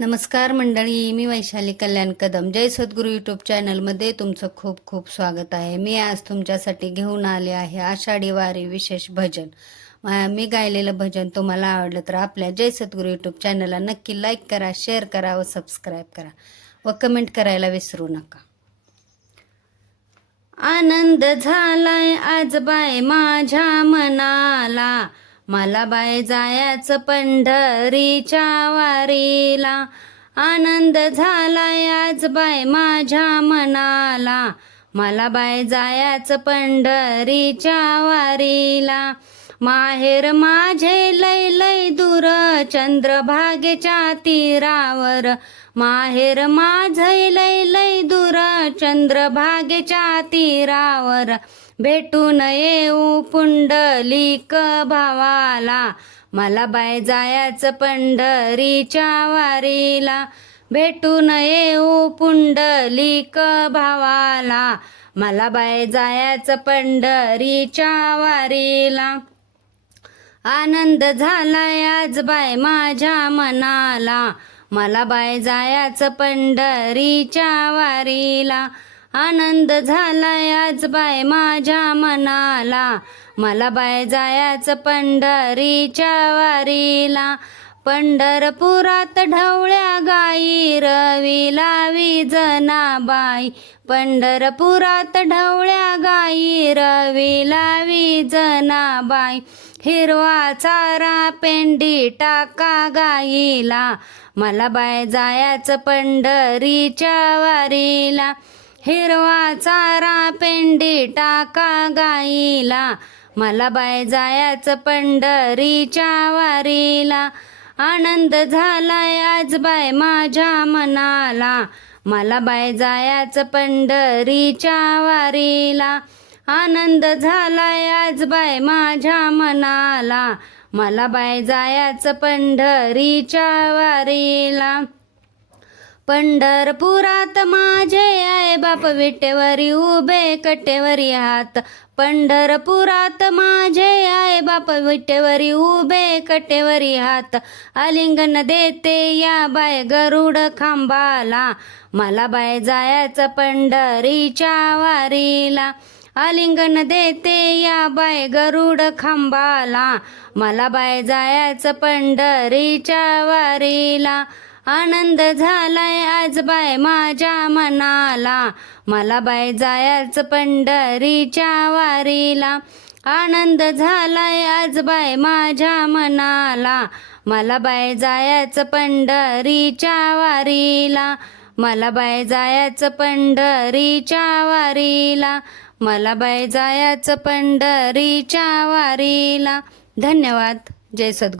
नमस्कार मंडळी मी वैशाली कल्याण कदम. जय सद्गुरू यूट्यूब चॅनलमध्ये तुमचं खूप खूप स्वागत आहे. मी आज तुमच्यासाठी घेऊन आले आहे आषाढी वारी विशेष भजन. मी गायलेलं भजन तुम्हाला आवडलं तर आपल्या जय सद्गुरू यूट्यूब चॅनलला नक्की लाईक करा शेअर करा व सबस्क्राईब करा व कमेंट करायला विसरू नका. आनंद झालाय आज बाय माझ्या मनाला. मला बाय जायाच पंढरीच्या वारीला. आनंद झालाय आज बाय माझ्या मनाला. मला बाय जायाच पंढरीच्या वारीला. माहेर माझे लय लय दूर चंद्रभागेच्या तीरावर. माहेर माझे लय लय चंद्रभागेच्या तीरावर भेटून येऊ पुंडलिक भावाला. मला बाय जायाचं पंढरीच्या वारीला. भेटून येऊ पुंडलिक भावाला. मला बाय जायाचं पंढरीच्या वारीला. आनंद झालाय आज बाय माझ्या मनाला. मला बाय जायाच पंढरीच्या वारीला. आनंद झालाय आज बाय माझ्या मनाला. मला बाय जायाच पंढरीच्या वारीला. पंढरपुरात ढवळ्या गाई रवी लावी जनाबाई. पंढरपुरात ढवळ्या गाई रवी लावी जनाबाई. हिरवा चारा पेंडी टाका गाईला मला बाय जायाचं पंढरीच्या वारीला. हिरवा चारा पेंडी टाका गाईला मला बाय जायाचं पंढरीच्या वारीला. आनंद झालाय आज बाय माझ्या मनाला मला बाय जायाचं पंढरीच्या वारीला. आनंद झालाय आज बाय माझ्या मनाला. मला बाय जायाच पंढरीच्या वारीला. पंढरपुरात माझे आई बाप विटेवरी उभे कटेवरी हात. पंढरपुरात माझे आई बाप विटेवरी उभे कटेवरी हात. आलिंगन देते या बाय गरुड खांबाला. मला बाय जायाच पंढरीच्या वारीला. आलिंगन देते या बाय गरुड खांबाला. मला बाय जायाचं पंढरीच्या वारीला. आनंद झालाय आज बाय माझ्या मनाला. मला बाय जायाचं पंढरीच्या वारीला. आनंद झालाय आज बाय माझ्या मनाला. मला बाय जायाचं पंढरीच्या वारीला. मला बाय जायाचं पंढरीच्या वारीला. मला बाय जायाचं पंढरीच्या वारीला. धन्यवाद. जय सद्गुरू.